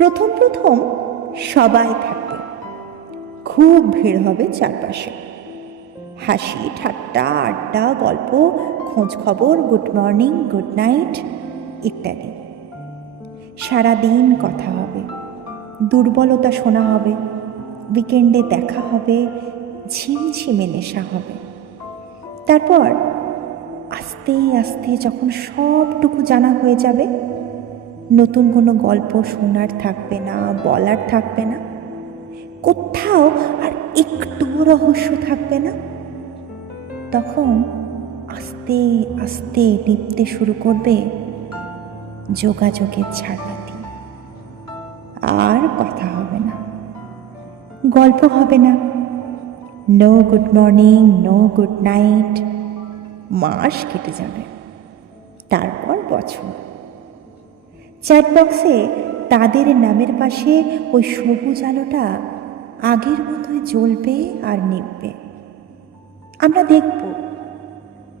প্রথম প্রথম সবাই থাকবে। খুব ভিড় হবে চারপাশে। হাসি, ঠাট্টা, আড্ডা, গল্প, খোঁজ খবর, গুড মর্নিং, গুড নাইট ইত্যাদি। সারাদিন কথা হবে, দুর্বলতা শোনা হবে, উইকেন্ডে দেখা হবে, ঝিমঝিমে নেশা হবে। তারপর আস্তে আস্তে যখন সবটুকু জানা হয়ে যাবে নতুন কোনো গল্প শোনার থাকবে না, বলার থাকবে না। কোথাও আর একটু রহস্য থাকবে না। তখন আস্তে আস্তে নিপতে শুরু করবে যোগাযোগের ছাড়পাতি আর কথা হবে না। গল্প হবে না। No good morning, no good night. মাস কেটে যাবে। তারপর বছর। চ্যাট বক্সে তাদের নামের পাশে ওই সবুজ আলোটা আগের মতোই জ্বলবে আর নিববে আমরা দেখব।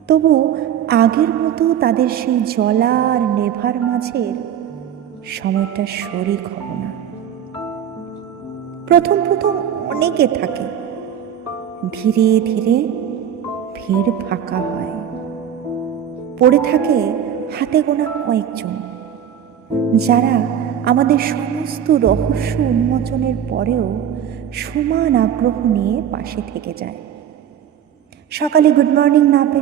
তবু আগের মতো তাদের সেই জলা আর নেভার মাঝের সময়টা শরিক হব না। প্রথম প্রথম অনেকে থাকে। ধীরে ধীরে ভিড় ফাঁকা হয়। পড়ে থাকে হাতে গোনা কয়েকজন। যারা আমাদের সমস্ত রহস্য উন্মোচনের পরেও সমান আগ্রহ নিয়ে পাশে থেকে যায়। সকালে গুড মর্নিং না পেলে